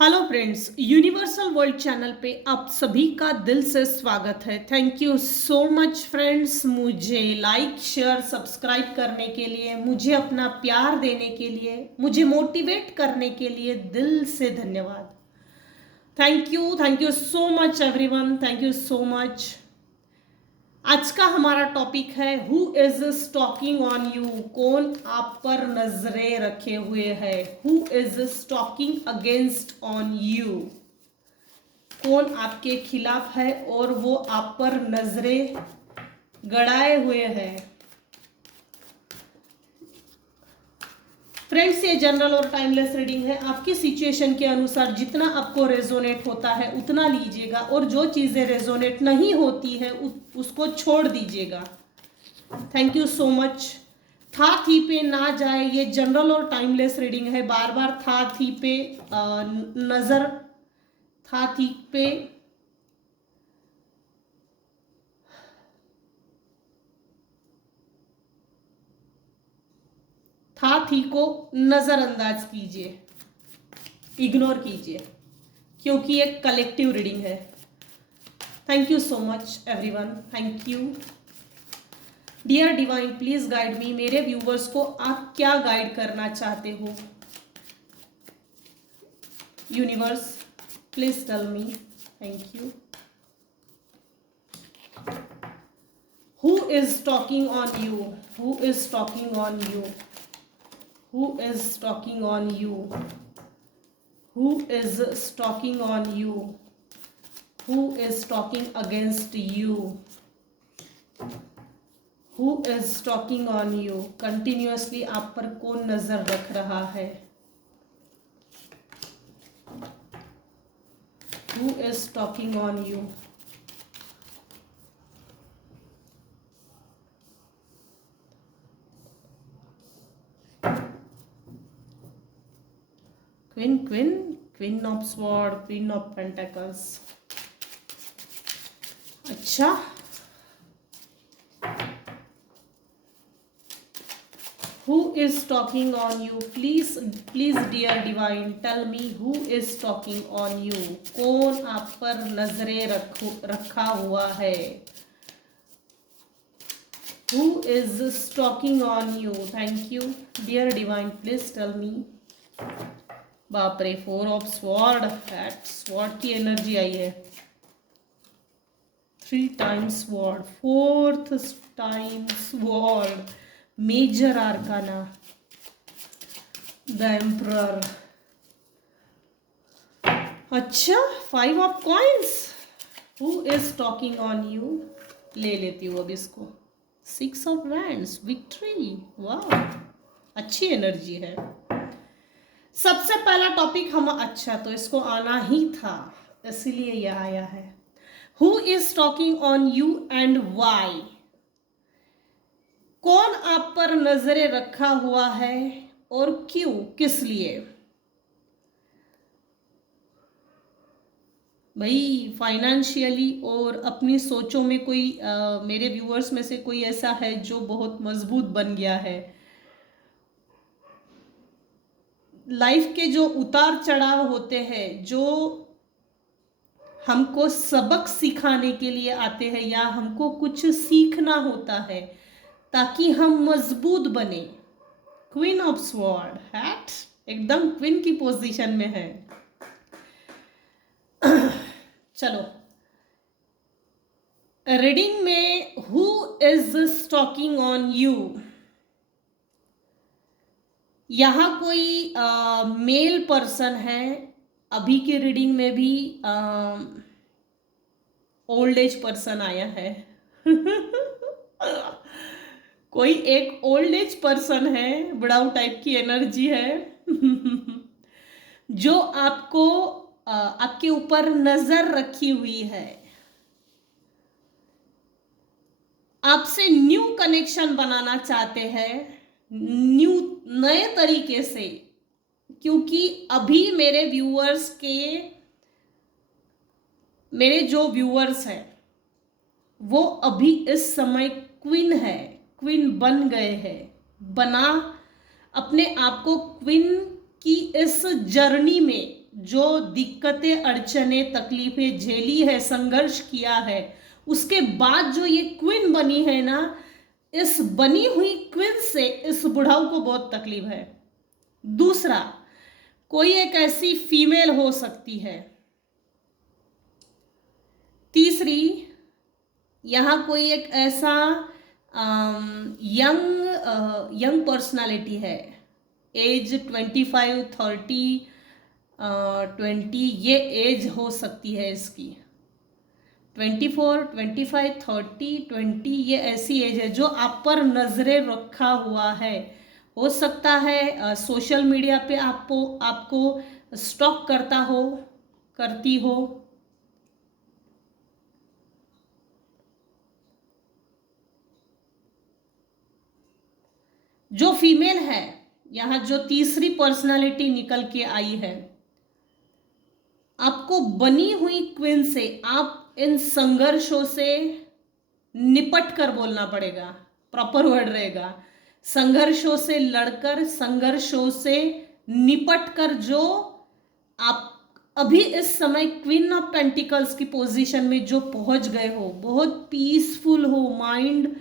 Hello friends, universal world channel पे आप सभी का दिल से स्वागत है। Thank you so much friends, मुझे लाइक शेयर सब्सक्राइब करने के लिए, मुझे अपना प्यार देने के लिए, मुझे मोटिवेट करने के लिए दिल से धन्यवाद। Thank you so much everyone, thank you so much. आज का हमारा टॉपिक है who is stalking on you. कौन आप पर नजरें रखे हुए है। Who is stalking against on you. कौन आपके खिलाफ है और वो आप पर नजरें गड़ाए हुए है। फ्रेंड्स, ये जनरल और टाइमलेस रीडिंग है। आपकी सिचुएशन के अनुसार जितना आपको रेजोनेट होता है उतना लीजिएगा, और जो चीजें रेजोनेट नहीं होती है उसको छोड़ दीजिएगा। Thank you so much. था थी पे ना जाए, ये जनरल और टाइमलेस रीडिंग है। बार बार था थी पे नजर, था थी पे था थी को नजरअंदाज कीजिए, इग्नोर कीजिए, क्योंकि एक कलेक्टिव रीडिंग है। Thank you so much everyone, thank you. Dear divine please guide me. मेरे व्यूवर्स को आप क्या गाइड करना चाहते हो। Universe please tell me. Thank you. Who is talking on you? Who is talking on you? Who is talking on you? Who is talking on you? Who is talking against you? Who is talking on you? Continuously आप पर कौन नजर रख रहा है। Who is talking on you? Queen of Sword, Queen of Pentacles। अच्छा, who is talking on you? Please dear divine tell me who is talking on you। कौन आप पर नजरें रखा हुआ है। Who is talking on you? Thank you dear divine, please tell me। बाप रे, 4 ऑफ स्वॉर्ड, स्वॉर्ड की एनर्जी आई है। 3 times sword, 4th time sword, major arcana, the emperor. अच्छा, 5 of coins. Who is talking on you. ले लेती हूँ अब इसको। 6 ऑफ वैंड्स, विक्ट्री। वाह, अच्छी एनर्जी है। सबसे पहला टॉपिक हम, अच्छा तो इसको आना ही था, इसीलिए यह आया है। Who is talking on you and why. कौन आप पर नजरें रखा हुआ है और क्यों, किस लिए। भाई फाइनेंशियली और अपनी सोचों में कोई मेरे व्यूअर्स में से कोई ऐसा है जो बहुत मजबूत बन गया है। लाइफ के जो उतार चढ़ाव होते हैं, जो हमको सबक सिखाने के लिए आते हैं, या हमको कुछ सीखना होता है ताकि हम मजबूत बने। क्वीन ऑफ स्वॉर्ड, हैट एकदम क्वीन की पोजीशन में है। चलो, रीडिंग में who is talking on you. यहाँ कोई मेल पर्सन है। अभी की रीडिंग में भी ओल्ड एज पर्सन आया है। कोई एक ओल्ड एज पर्सन है, बुढ़ाऊ टाइप की एनर्जी है। जो आपको आपके ऊपर नजर रखी हुई है, आपसे न्यू कनेक्शन बनाना चाहते हैं, नए तरीके से। क्योंकि अभी मेरे जो व्यूअर्स हैं वो अभी इस समय क्वीन है, क्वीन बन गए हैं, बना अपने आप को क्वीन की इस जर्नी में जो दिक्कतें, अड़चने, तकलीफें झेली है, संघर्ष किया है, उसके बाद जो ये क्वीन बनी है ना, इस बनी हुई क्वीन से इस बुढ़ाऊ को बहुत तकलीफ है। दूसरा, कोई एक ऐसी फीमेल हो सकती है। तीसरी, यहां कोई एक ऐसा यंग पर्सनालिटी है, एज 25, 30, 20, ये एज हो सकती है इसकी। 24, 25, 30, 20, ये ऐसी एज है जो आप पर नजरें रखा हुआ है। हो सकता है सोशल मीडिया पे आपको स्टॉक करता हो, करती हो। जो फीमेल है, यहां जो तीसरी पर्सनालिटी निकल के आई है, आपको बनी हुई क्वीन से आप इन संघर्षों से निपट कर बोलना पड़ेगा, प्रॉपर वर्ड रहेगा। संघर्षों से लड़कर, संघर्षों से निपट कर जो आप अभी इस समय क्वीन ऑफ पेंटिकल्स की पोजीशन में जो पहुंच गए हो, बहुत पीसफुल हो, माइंड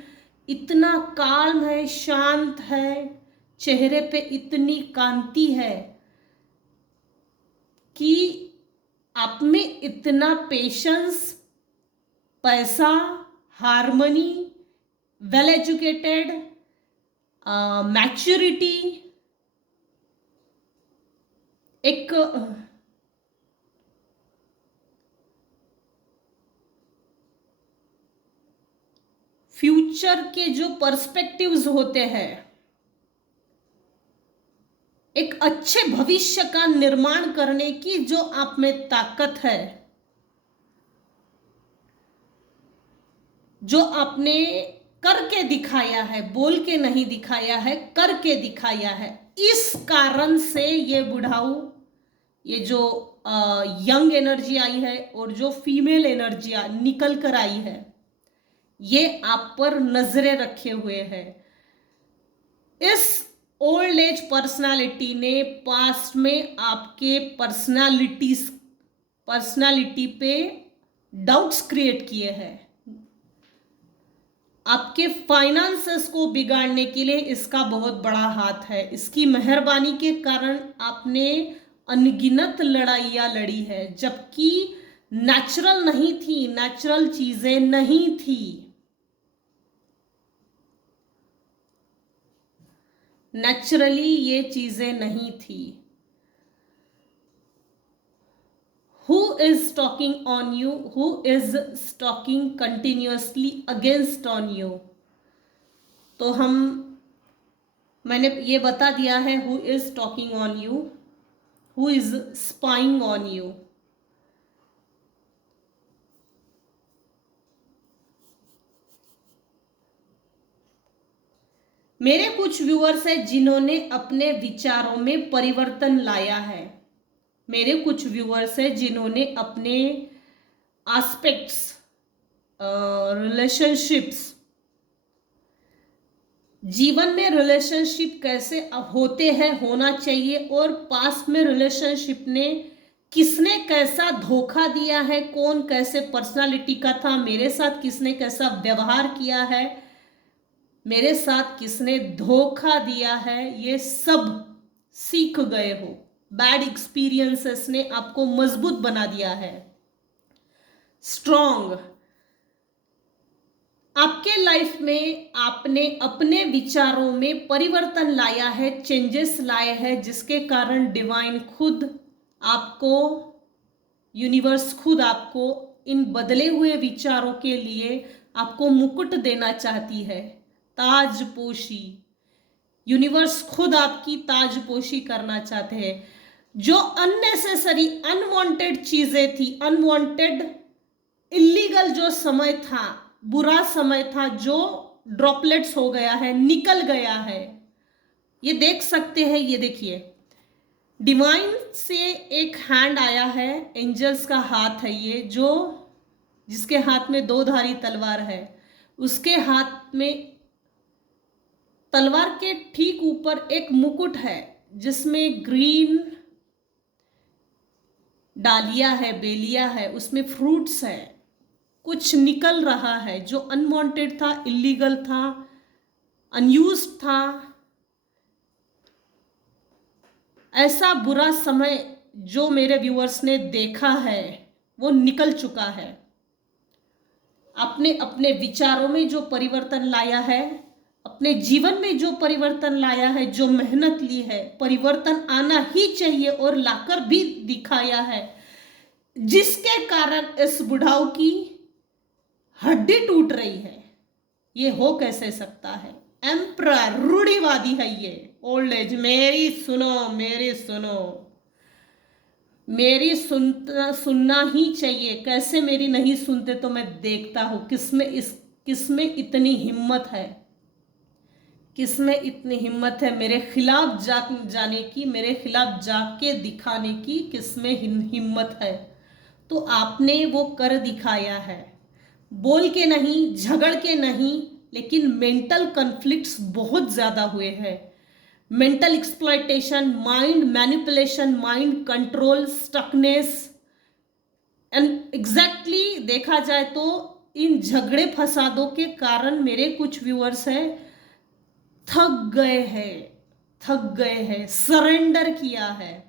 इतना काल्म है, शांत है, चेहरे पे इतनी कांति है कि आप में इतना पेशेंस, पैसा, हार्मनी, वेल एजुकेटेड, मैच्योरिटी, एक फ्यूचर के जो पर्सपेक्टिव्स होते हैं, एक अच्छे भविष्य का निर्माण करने की जो आप में ताकत है, जो आपने करके दिखाया है, बोल के नहीं दिखाया है, करके दिखाया है। इस कारण से ये बुढ़ाऊ, ये जो यंग एनर्जी आई है और जो फीमेल एनर्जी निकल कर आई है, ये आप पर नजरें रखे हुए है। इस ओल्ड एज पर्सनालिटी ने पास्ट में आपके पर्सनालिटी पे डाउट्स क्रिएट किए हैं। आपके फाइनेंसेस को बिगाड़ने के लिए इसका बहुत बड़ा हाथ है। इसकी मेहरबानी के कारण आपने अनगिनत लड़ाइयां लड़ी है, जबकि नेचुरल नहीं थी, नेचुरल चीजें नहीं थी। नेचुरली ये चीजें नहीं थी। Who is talking on you? Who is talking continuously against on you? तो मैंने ये बता दिया है, who is talking on you, who is spying on you. मेरे कुछ व्यूअर्स हैं जिन्होंने अपने विचारों में परिवर्तन लाया है। मेरे कुछ व्यूअर्स हैं जिन्होंने अपने एस्पेक्ट्स, रिलेशनशिप्स, जीवन में रिलेशनशिप कैसे होते हैं, होना चाहिए, और पास्ट में रिलेशनशिप ने किसने कैसा धोखा दिया है, कौन कैसे पर्सनालिटी का था, मेरे साथ किसने कैसा व्यवहार किया है, मेरे साथ किसने धोखा दिया है, ये सब सीख गए हो। बैड एक्सपीरियंसेस ने आपको मजबूत बना दिया है, स्ट्रॉन्ग। आपके लाइफ में आपने अपने विचारों में परिवर्तन लाया है, चेंजेस लाए हैं, जिसके कारण डिवाइन खुद आपको, यूनिवर्स खुद आपको इन बदले हुए विचारों के लिए आपको मुकुट देना चाहती है, ताजपोशी। यूनिवर्स खुद आपकी ताजपोशी करना चाहते हैं। जो अननेसेसरी, अनवांटेड चीजें थी, अनवांटेड, इलीगल जो समय था, बुरा समय था, जो ड्रॉपलेट्स हो गया है, निकल गया है। ये देख सकते हैं, ये देखिए, डिवाइन से एक हैंड आया है, एंजल्स का हाथ है ये, जो जिसके हाथ में दो धारी तलवार है। उसके हाथ में तलवार के ठीक ऊपर एक मुकुट है जिसमें ग्रीन डालिया है, बेलिया है, उसमें फ्रूट्स है, कुछ निकल रहा है जो अनवांटेड था, इलीगल था, अनयूज्ड था। ऐसा बुरा समय जो मेरे व्यूअर्स ने देखा है वो निकल चुका है। आपने अपने विचारों में जो परिवर्तन लाया है, अपने जीवन में जो परिवर्तन लाया है, जो मेहनत ली है, परिवर्तन आना ही चाहिए और लाकर भी दिखाया है, जिसके कारण इस बुढ़ाऊ की हड्डी टूट रही है। ये हो कैसे सकता है? एम्परर, रूढ़िवादी है ये ओल्ड एज। मेरी सुनो, मेरी सुनो, मेरी सुनना ही चाहिए। कैसे मेरी नहीं सुनते तो मैं देखता हूं किसमें इतनी हिम्मत है, किसमें इतनी हिम्मत है मेरे खिलाफ जाने की, मेरे खिलाफ जाके दिखाने की, किसमें हिम्मत है। तो आपने वो कर दिखाया है, बोल के नहीं, झगड़ के नहीं, लेकिन मेंटल कॉन्फ्लिक्ट्स बहुत ज्यादा हुए हैं। Mental exploitation, mind manipulation, mind control, stuckness. And exactly देखा जाए तो इन झगड़े फसादों के कारण मेरे कुछ व्यूअर्स हैं थक गए हैं, सरेंडर किया है।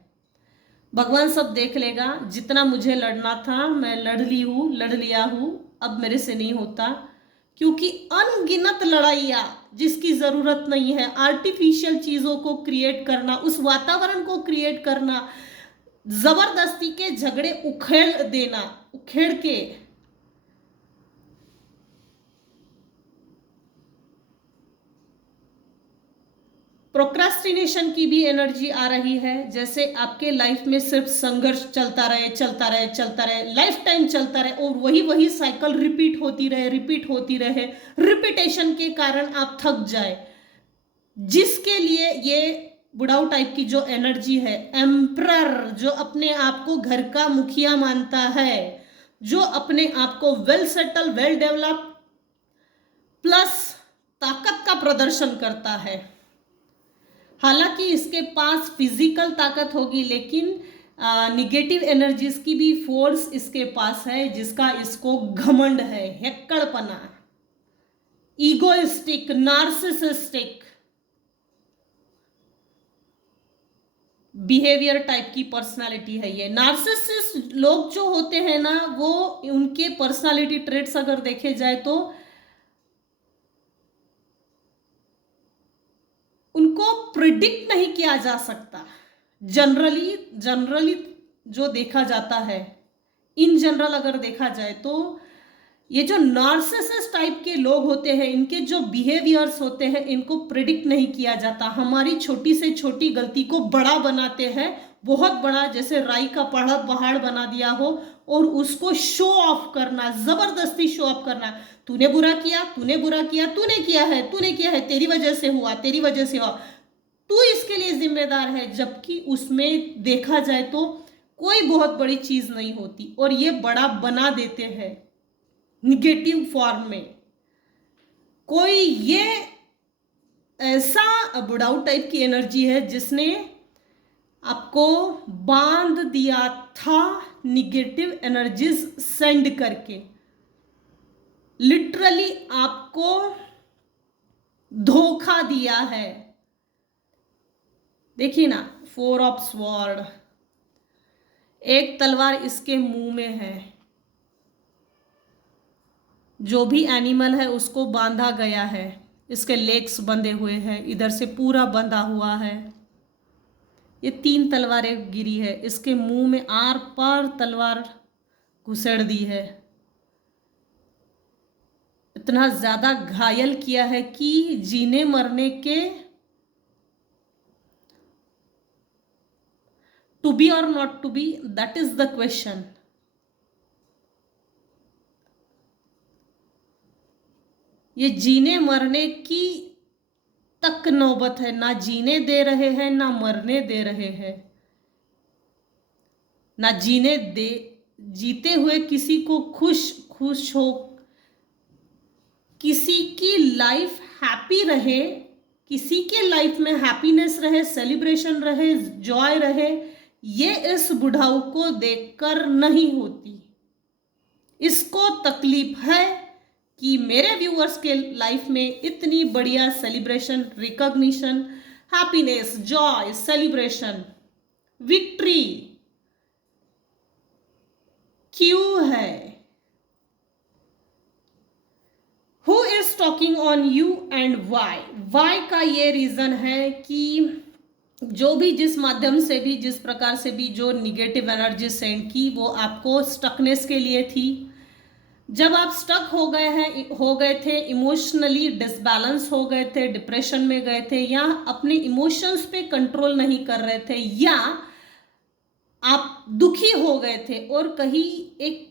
भगवान सब देख लेगा। जितना मुझे लड़ना था मैं लड़ लिया हूं, अब मेरे से नहीं होता, क्योंकि अनगिनत लड़ाइयाँ जिसकी ज़रूरत नहीं है, आर्टिफिशियल चीज़ों को क्रिएट करना, उस वातावरण को क्रिएट करना, ज़बरदस्ती के झगड़े उखेड़ के प्रोक्रास्टिनेशन की भी एनर्जी आ रही है। जैसे आपके लाइफ में सिर्फ संघर्ष चलता रहे, लाइफ टाइम चलता रहे और वही साइकिल रिपीट होती रहे। रिपीटेशन के कारण आप थक जाए, जिसके लिए ये बुढ़ाऊ टाइप की जो एनर्जी है, एम्परर, जो अपने आप को घर का मुखिया मानता है, जो अपने आप को well settle, well develop plus ताकत का प्रदर्शन करता है। हालांकि इसके पास फिजिकल ताकत होगी, लेकिन निगेटिव एनर्जीज की भी फोर्स इसके पास है, जिसका इसको घमंड है, हेक्कड़पना, ईगोइस्टिक, नार्सिसिस्टिक बिहेवियर टाइप की पर्सनालिटी है ये। नार्सिसिस्ट लोग जो होते हैं ना, वो उनके पर्सनालिटी ट्रेट्स अगर देखे जाए तो उनको प्रिडिक्ट नहीं किया जा सकता। जनरली जो देखा जाता है, इन जनरल अगर देखा जाए तो ये जो नार्सिसिस्ट टाइप के लोग होते हैं, इनके जो बिहेवियर्स होते हैं, इनको प्रिडिक्ट नहीं किया जाता। हमारी छोटी से छोटी गलती को बड़ा बनाते हैं, बहुत बड़ा, जैसे राई का पहाड़ बना दिया हो, और उसको शो ऑफ करना, जबरदस्ती शो ऑफ करना। तूने बुरा किया, तूने किया है, तेरी वजह से हुआ, तू इसके लिए जिम्मेदार है। जबकि उसमें देखा जाए तो कोई बहुत बड़ी चीज नहीं होती, और ये बड़ा बना देते हैं निगेटिव फॉर्म में। कोई ये ऐसा बुढ़ाऊ टाइप की एनर्जी है जिसने आपको बांध दिया था निगेटिव एनर्जीज सेंड करके, लिटरली आपको धोखा दिया है। देखिए ना, 4 ऑफ स्वॉर्ड, एक तलवार इसके मुंह में है। जो भी एनिमल है उसको बांधा गया है, इसके लेग्स बंधे हुए हैं, इधर से पूरा बंधा हुआ है। ये 3 तलवारें गिरी है, इसके मुंह में आर पार तलवार घुसेड़ दी है। इतना ज्यादा घायल किया है कि जीने मरने के, टू बी और not to be, that is the question. ये जीने मरने की तक नौबत है, ना जीने दे रहे हैं ना मरने दे रहे हैं, ना जीते हुए किसी को खुश हो, किसी की लाइफ हैप्पी रहे, किसी के लाइफ में हैप्पीनेस रहे, सेलिब्रेशन रहे, जॉय रहे, ये इस बुढ़ाऊ को देखकर नहीं होती। इसको तकलीफ है कि मेरे व्यूअर्स के लाइफ में इतनी बढ़िया celebration, recognition, happiness, joy, celebration, victory क्यों है। Who is talking on you and why. Why का ये रीजन है कि जो भी जिस माध्यम से भी, जिस प्रकार से भी जो निगेटिव एनर्जी सेंड की, वो आपको स्टकनेस के लिए थी। जब आप स्टक हो गए थे, इमोशनली डिसबैलेंस हो गए थे, डिप्रेशन में गए थे, या अपने इमोशंस पे कंट्रोल नहीं कर रहे थे, या आप दुखी हो गए थे और कहीं एक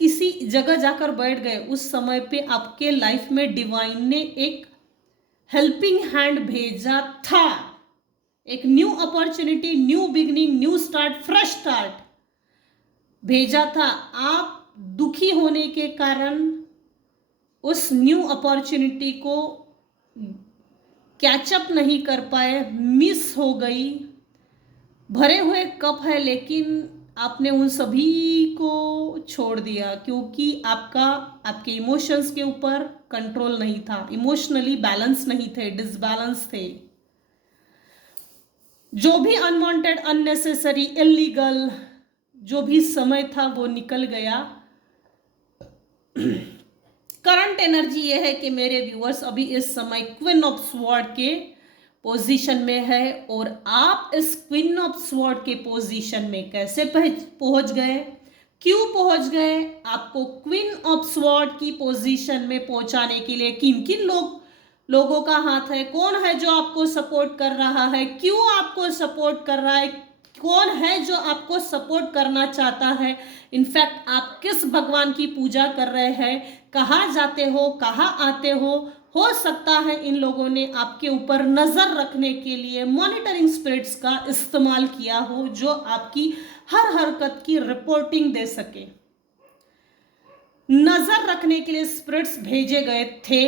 किसी जगह जाकर बैठ गए, उस समय पे आपके लाइफ में डिवाइन ने एक हेल्पिंग हैंड भेजा था, एक new opportunity, new beginning, new start, fresh start भेजा था। आप दुखी होने के कारण उस न्यू अपॉर्चुनिटी को कैचअप नहीं कर पाए, मिस हो गई। भरे हुए कप है, लेकिन आपने उन सभी को छोड़ दिया क्योंकि आपके इमोशंस के ऊपर कंट्रोल नहीं था, इमोशनली बैलेंस नहीं थे, डिसबैलेंस थे। जो भी अनवांटेड, अननेसेसरी, इलीगल जो भी समय था वो निकल गया। करंट एनर्जी ये है कि मेरे व्यूअर्स अभी इस समय क्वीन ऑफ स्वॉर्ड के पोजीशन में है, और आप इस क्वीन ऑफ स्वॉर्ड के पोजीशन में कैसे पहुंच गए, क्यों पहुंच गए, आपको क्वीन ऑफ स्वॉर्ड की पोजीशन में पहुंचाने के लिए किन किन लोगों का हाथ है, कौन है जो आपको सपोर्ट कर रहा है, क्यों आपको सपोर्ट कर रहा है, कौन है जो आपको सपोर्ट करना चाहता है, इनफैक्ट आप किस भगवान की पूजा कर रहे हैं, कहाँ जाते हो, कहाँ आते हो सकता है इन लोगों ने आपके ऊपर नजर रखने के लिए मॉनिटरिंग स्पिरिट्स का इस्तेमाल किया हो, जो आपकी हर हरकत की रिपोर्टिंग दे सके। नजर रखने के लिए स्पिरिट्स भेजे गए थे।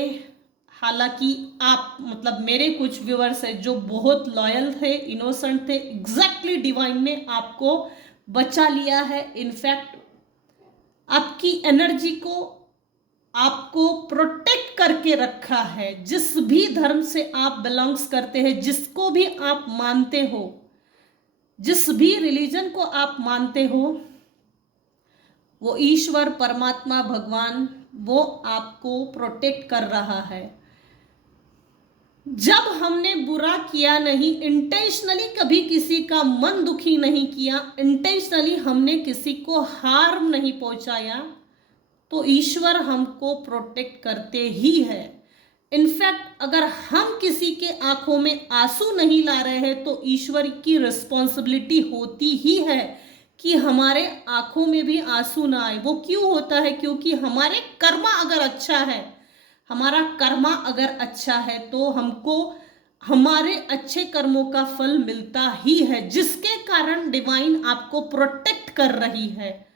हालांकि आप, मतलब मेरे कुछ व्यूअर्स है जो बहुत लॉयल थे, इनोसेंट थे, एग्जैक्टली डिवाइन ने आपको बचा लिया है। इनफैक्ट आपकी एनर्जी को आपको प्रोटेक्ट करके रखा है। जिस भी धर्म से आप बिलोंग्स करते हैं, जिसको भी आप मानते हो, जिस भी रिलीजन को आप मानते हो, वो ईश्वर, परमात्मा, भगवान, वो आपको प्रोटेक्ट कर रहा है। जब हमने बुरा किया नहीं, इंटेंशनली कभी किसी का मन दुखी नहीं किया, इंटेंशनली हमने किसी को हार्म नहीं पहुंचाया, तो ईश्वर हमको प्रोटेक्ट करते ही है। इनफैक्ट अगर हम किसी के आंखों में आंसू नहीं ला रहे हैं, तो ईश्वर की रिस्पॉन्सिबिलिटी होती ही है कि हमारे आंखों में भी आंसू ना आए। वो क्यों होता है? क्योंकि हमारे कर्मा अगर अच्छा है, हमारा कर्मा अगर अच्छा है, तो हमको हमारे अच्छे कर्मों का फल मिलता ही है, जिसके कारण डिवाइन आपको प्रोटेक्ट कर रही है।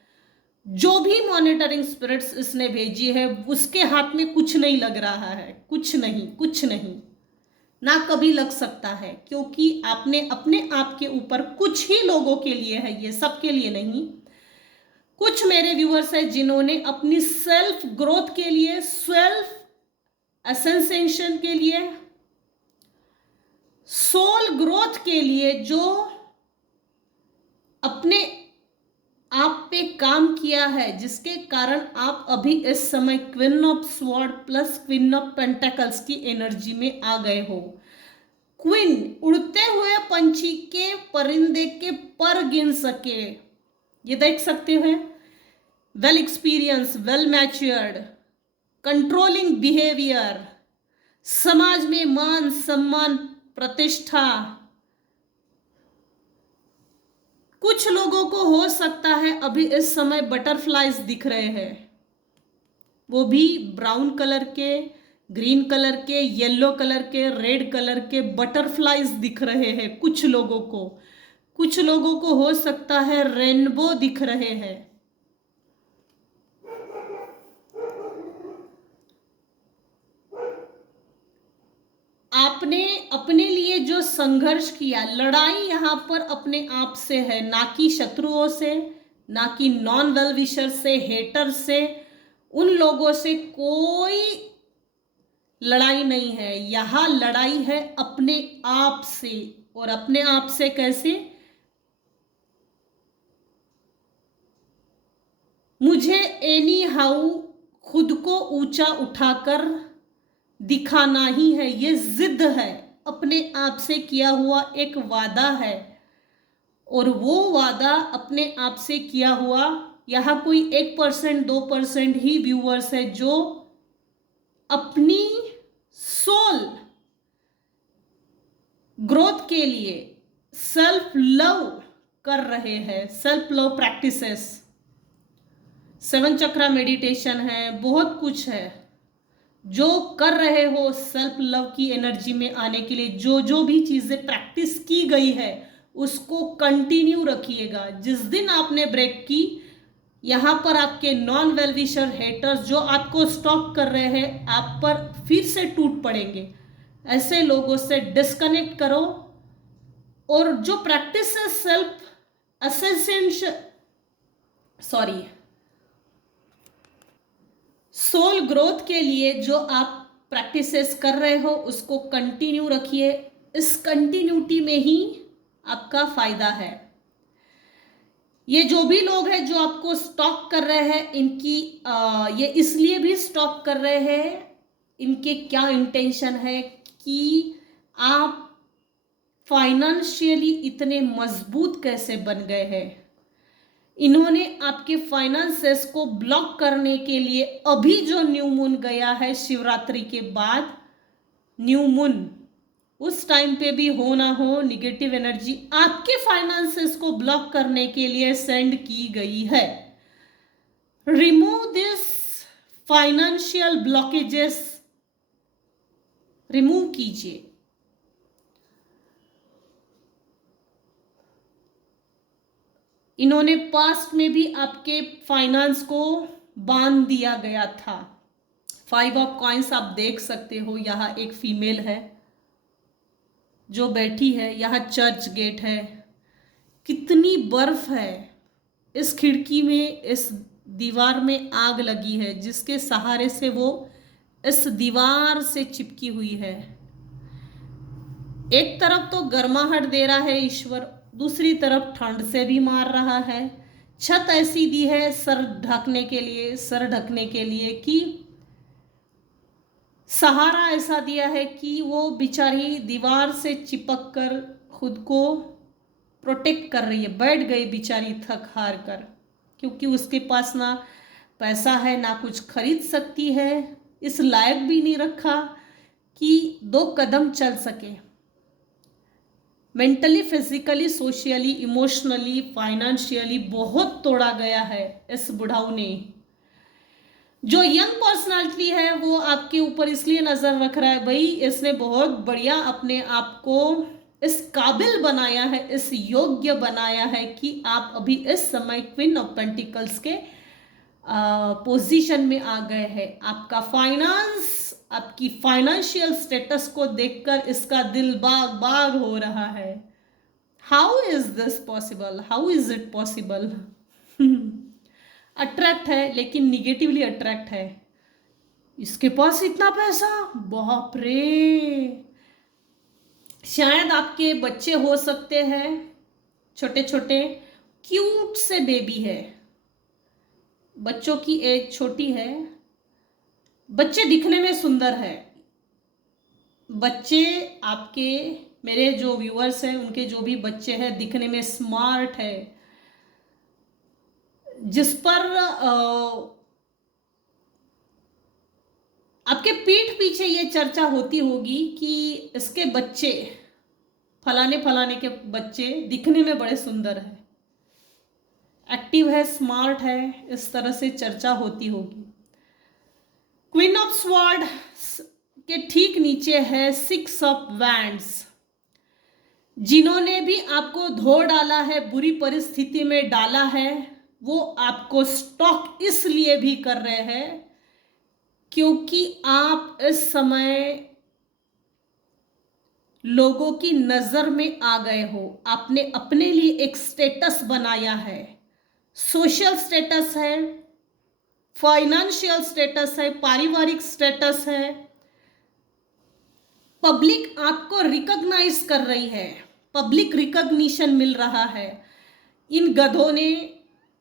जो भी मॉनिटरिंग स्पिरिट्स इसने भेजी है, उसके हाथ में कुछ नहीं लग रहा है, कुछ नहीं, कुछ नहीं, ना कभी लग सकता है, क्योंकि आपने अपने आप के ऊपर, कुछ ही लोगों के लिए है ये, सबके लिए नहीं, कुछ मेरे व्यूअर्स है जिन्होंने अपनी सेल्फ ग्रोथ के लिए, सेल्फ असेंसेशन के लिए, सोल ग्रोथ के लिए जो अपने आप पे काम किया है, जिसके कारण आप अभी इस समय queen of sword plus queen of pentacles की एनर्जी में आ गए हो। क्वीन उड़ते हुए पंछी के, परिंदे के पर गिन सके, ये देख सकते हैं। Well experience, well matured, controlling behaviour, समाज में मान सम्मान, प्रतिष्ठा। कुछ लोगों को हो सकता है अभी इस समय बटरफ्लाइज दिख रहे हैं, वो भी ब्राउन कलर के, ग्रीन कलर के, येलो कलर के, रेड कलर के बटरफ्लाइज दिख रहे हैं कुछ लोगों को। कुछ लोगों को हो सकता है रेनबो दिख रहे हैं। आपने अपने लिए जो संघर्ष किया, लड़ाई यहाँ पर अपने आप से है, ना कि शत्रुओं से, ना कि नॉन वेल विशर से, हेटर से। उन लोगों से कोई लड़ाई नहीं है, यहाँ लड़ाई है अपने आप से। और अपने आप से कैसे? मुझे एनी हाउ खुद को ऊंचा उठाकर दिखाना ही है, ये जिद है, अपने आप से किया हुआ एक वादा है। और वो वादा अपने आप से किया हुआ, यहाँ कोई 1% 2% ही व्यूअर्स है जो अपनी सोल ग्रोथ के लिए सेल्फ लव कर रहे हैं। सेल्फ लव प्रैक्टिसेस, 7 चक्रा मेडिटेशन है, बहुत कुछ है जो कर रहे हो सेल्फ लव की एनर्जी में आने के लिए। जो जो भी चीजें प्रैक्टिस की गई है उसको कंटिन्यू रखिएगा। जिस दिन आपने ब्रेक की, यहाँ पर आपके नॉन वेलविशर हेटर्स जो आपको स्टॉक कर रहे हैं, आप पर फिर से टूट पड़ेंगे। ऐसे लोगों से डिस्कनेक्ट करो। और जो प्रैक्टिस है सेल्फ असेंशन, सोल ग्रोथ के लिए जो आप प्रैक्टिसेस कर रहे हो उसको कंटिन्यू रखिए। इस कंटिन्यूटी में ही आपका फायदा है। ये जो भी लोग हैं जो आपको स्टॉक कर रहे हैं, इनकी ये इसलिए भी स्टॉक कर रहे हैं, इनके क्या इंटेंशन है कि आप फाइनेंशियली इतने मजबूत कैसे बन गए हैं। इन्होंने आपके फाइनेंसेस को ब्लॉक करने के लिए अभी जो न्यू मून गया है शिवरात्रि के बाद, न्यू मून, उस टाइम पे भी हो ना हो, निगेटिव एनर्जी आपके फाइनेंसेस को ब्लॉक करने के लिए सेंड की गई है। Remove this financial blockages, remove कीजिए। इन्होंने पास्ट में भी आपके फाइनेंस को बांध दिया गया था। 5 ऑफ कॉइंस आप देख सकते हो, यहाँ एक फीमेल है जो बैठी है, यहाँ चर्च गेट है, कितनी बर्फ है इस खिड़की में, इस दीवार में आग लगी है जिसके सहारे से वो इस दीवार से चिपकी हुई है। एक तरफ तो गर्माहट दे रहा है ईश्वर, दूसरी तरफ ठंड से भी मार रहा है। छत ऐसी दी है सर ढकने के लिए, सर ढकने के लिए, कि सहारा ऐसा दिया है कि वो बेचारी दीवार से चिपक कर खुद को प्रोटेक्ट कर रही है। बैठ गई बेचारी थक हार कर, क्योंकि उसके पास ना पैसा है, ना कुछ खरीद सकती है, इस लायक भी नहीं रखा कि 2 कदम चल सके। Mentally, physically, socially, emotionally, financially बहुत तोड़ा गया है इस बुढ़ाऊ ने। जो यंग पर्सनालिटी है वो आपके ऊपर इसलिए नजर रख रहा है, भाई इसने बहुत बढ़िया अपने आप को इस काबिल बनाया है, इस योग्य बनाया है कि आप अभी इस समय क्वीन ऑफ पेंटिकल्स के पोजीशन में आ गए हैं। आपका फाइनेंस, आपकी फाइनेंशियल स्टेटस को देखकर इसका दिल बाग बाग हो रहा है। How is this possible, how is it possible. Attract है, लेकिन निगेटिवली अट्रैक्ट है। इसके पास इतना पैसा, बाप रे। शायद आपके बच्चे हो सकते हैं, छोटे छोटे क्यूट से बेबी है, बच्चों की एज छोटी है, बच्चे दिखने में सुंदर है। बच्चे आपके, मेरे जो व्यूअर्स हैं उनके जो भी बच्चे हैं दिखने में स्मार्ट है, जिस पर आपके पीठ पीछे ये चर्चा होती होगी कि इसके बच्चे, फलाने फलाने के बच्चे दिखने में बड़े सुंदर है, एक्टिव है, स्मार्ट है, इस तरह से चर्चा होती होगी। क्वीन ऑफ स्वॉर्ड के ठीक नीचे है 6 ऑफ वैंड्स। जिन्होंने भी आपको धो डाला है, बुरी परिस्थिति में डाला है, वो आपको स्टॉक इसलिए भी कर रहे हैं क्योंकि आप इस समय लोगों की नजर में आ गए हो, आपने अपने लिए एक स्टेटस बनाया है, सोशल स्टेटस है, फाइनेंशियल स्टेटस है, पारिवारिक स्टेटस है, पब्लिक आपको रिकॉग्नाइज कर रही है, पब्लिक रिकॉग्निशन मिल रहा है। इन गधों ने,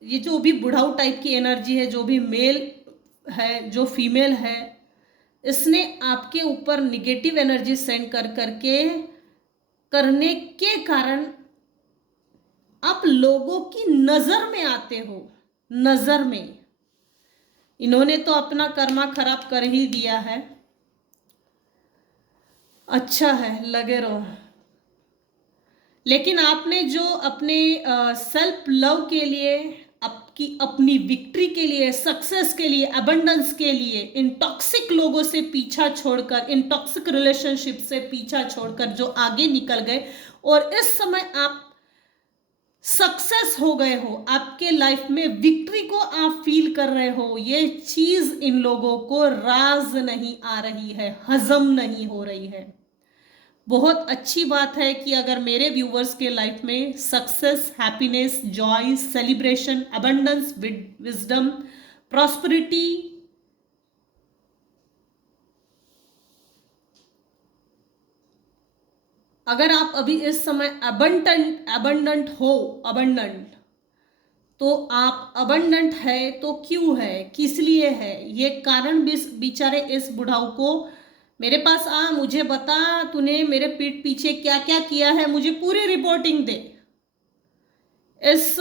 ये जो भी बुढ़ाऊ टाइप की एनर्जी है, जो भी मेल है जो फीमेल है, इसने आपके ऊपर निगेटिव एनर्जी सेंड कर करके करने के कारण आप लोगों की नजर में आते हो। नजर में इन्होंने तो अपना कर्मा खराब कर ही दिया है। अच्छा है, लगे रहो। लेकिन आपने जो अपने सेल्फ लव के लिए, आपकी अपनी विक्ट्री के लिए, सक्सेस के लिए, अबंडेंस के लिए इन टॉक्सिक लोगों से पीछा छोड़कर, इन टॉक्सिक रिलेशनशिप से पीछा छोड़कर जो आगे निकल गए और इस समय आप सक्सेस हो गए हो, आपके लाइफ में विक्ट्री को आप फील कर रहे हो, ये चीज इन लोगों को राज नहीं आ रही है, हजम नहीं हो रही है। बहुत अच्छी बात है कि अगर मेरे व्यूवर्स के लाइफ में success, happiness, joy, celebration, abundance, wisdom, prosperity, अगर आप अभी इस समय अबंडेंट हो, अबंडेंट, तो आप अबंडेंट है तो क्यों है, किस लिए है, ये कारण भी बेचारे इस बुढ़ाऊ को, मेरे पास आ, मुझे बता, तूने मेरे पीठ पीछे क्या क्या किया है, मुझे पूरी रिपोर्टिंग दे। इस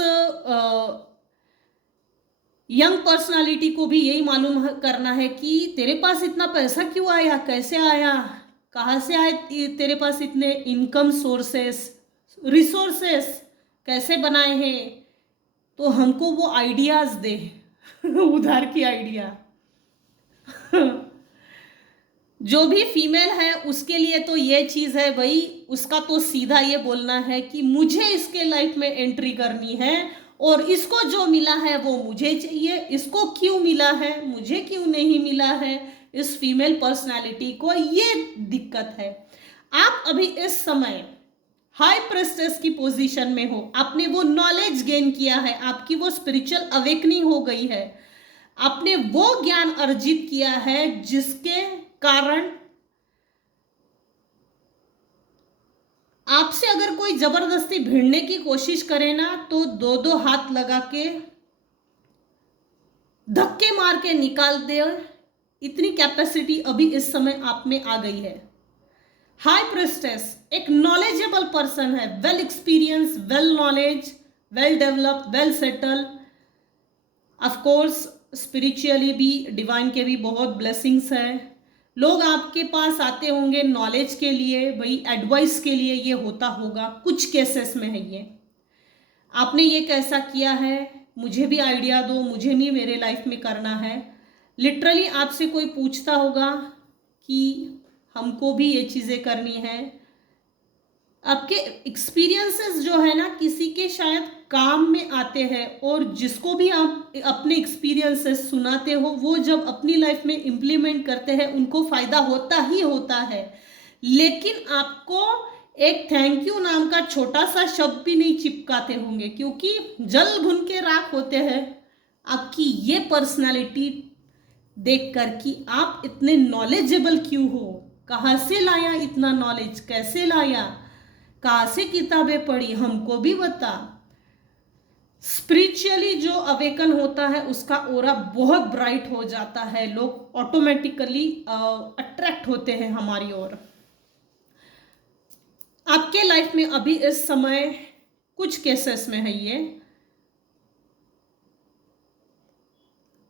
यंग पर्सनालिटी को भी यही मालूम करना है कि तेरे पास इतना पैसा क्यों आया, कैसे आया, कहाँ से आए तेरे पास इतने इनकम सोर्सेस, रिसोर्सेस कैसे बनाए हैं, तो हमको वो आइडियाज दे उधार की आइडिया जो भी फीमेल है उसके लिए तो ये चीज है भाई, उसका तो सीधा ये बोलना है कि मुझे इसके लाइफ में एंट्री करनी है और इसको जो मिला है वो मुझे चाहिए, इसको क्यों मिला है, मुझे क्यों नहीं मिला है। इस फीमेल पर्सनालिटी को ये दिक्कत है। आप अभी इस समय हाई प्रेस्टेस की पोजीशन में हो, आपने वो नॉलेज गेन किया है, आपकी वो स्पिरिचुअल अवेकनिंग हो गई है, आपने वो ज्ञान अर्जित किया है जिसके कारण आपसे अगर कोई जबरदस्ती भिड़ने की कोशिश करे ना, तो दो दो हाथ लगा के धक्के मार के निकाल दे, इतनी कैपेसिटी अभी इस समय आप में आ गई है। हाई प्रेस्टेस एक नॉलेजेबल पर्सन है, well experience, well knowledge, well develop, well settle, of course spiritually भी, डिवाइन के भी बहुत ब्लेसिंग्स है। लोग आपके पास आते होंगे नॉलेज के लिए, भाई एडवाइस के लिए, ये होता होगा कुछ केसेस में है। ये आपने ये कैसा किया है, मुझे भी आइडिया दो, मुझे भी मेरे लाइफ में करना है। लिटरली आपसे कोई पूछता होगा कि हमको भी ये चीज़ें करनी है। आपके एक्सपीरियंसेस जो है ना, किसी के शायद काम में आते हैं, और जिसको भी आप अपने एक्सपीरियंसेस सुनाते हो वो जब अपनी लाइफ में इम्प्लीमेंट करते हैं उनको फायदा होता ही होता है। लेकिन आपको एक थैंक यू नाम का छोटा सा शब्द भी नहीं चिपकाते होंगे, क्योंकि जल भुन के राख होते हैं आपकी ये पर्सनालिटी देख कर कि आप इतने नॉलेजेबल क्यों हो, कहाँ से लाया इतना नॉलेज, कैसे लाया, कहाँ से किताबें पढ़ी, हमको भी बता। स्पिरिचुअली जो अवेकन होता है उसका ओरा बहुत ब्राइट हो जाता है, लोग ऑटोमेटिकली अट्रैक्ट होते हैं हमारी ओर। आपके लाइफ में अभी इस समय कुछ केसेस में है ये,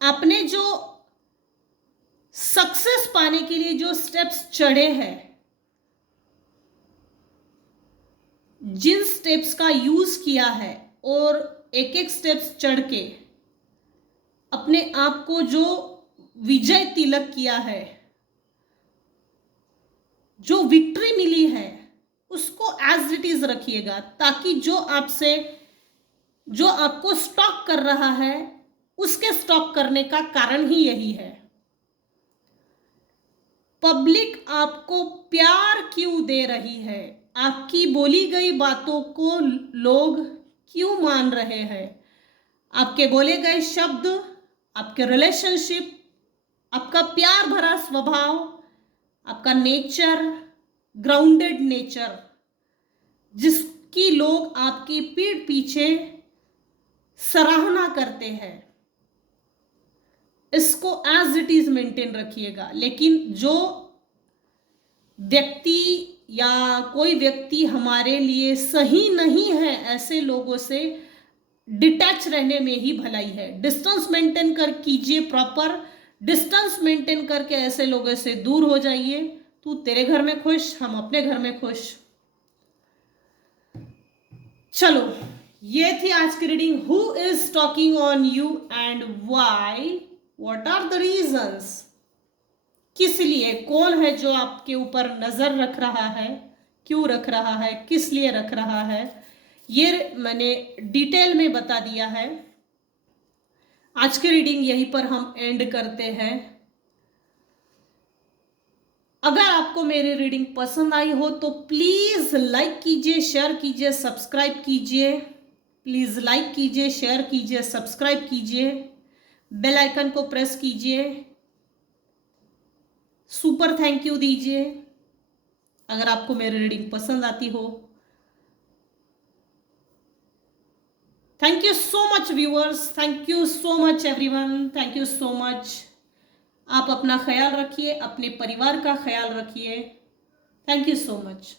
आपने जो सक्सेस पाने के लिए जो स्टेप्स चढ़े हैं, जिन स्टेप्स का यूज किया है और एक एक स्टेप्स चढ़ के अपने आप को जो विजय तिलक किया है, जो विक्ट्री मिली है, उसको एज इट इज रखिएगा, ताकि जो आपको स्टॉक कर रहा है उसके स्टॉक करने का कारण ही यही है। पब्लिक आपको प्यार क्यों दे रही है, आपकी बोली गई बातों को लोग क्यों मान रहे हैं, आपके बोले गए शब्द, आपके रिलेशनशिप, आपका प्यार भरा स्वभाव, आपका नेचर, ग्राउंडेड नेचर, जिसकी लोग आपकी पीठ पीछे सराहना करते हैं, इसको एज इट इज मेंटेन रखिएगा। लेकिन जो व्यक्ति या कोई व्यक्ति हमारे लिए सही नहीं है, ऐसे लोगों से डिटैच रहने में ही भलाई है। डिस्टेंस मेंटेन कर कीजिए, प्रॉपर डिस्टेंस मेंटेन करके ऐसे लोगों से दूर हो जाइए। तू तेरे घर में खुश, हम अपने घर में खुश। चलो, ये थी आज की reading. Who is talking on you and why, what are the reasons, किस लिए, कौन है जो आपके ऊपर नजर रख रहा है, क्यों रख रहा है, किस लिए रख रहा है, ये मैंने डिटेल में बता दिया है। आज की रीडिंग यहीं पर हम एंड करते हैं। अगर आपको मेरी रीडिंग पसंद आई हो तो प्लीज लाइक कीजिए, शेयर कीजिए, सब्सक्राइब कीजिए। प्लीज लाइक कीजिए, शेयर कीजिए, सब्सक्राइब कीजिए, बेल आइकन को प्रेस कीजिए, सुपर थैंक यू दीजिए अगर आपको मेरी रीडिंग पसंद आती हो। Thank you so much viewers, thank you so much everyone, thank you so much. आप अपना ख्याल रखिए, अपने परिवार का ख्याल रखिए। Thank you so much.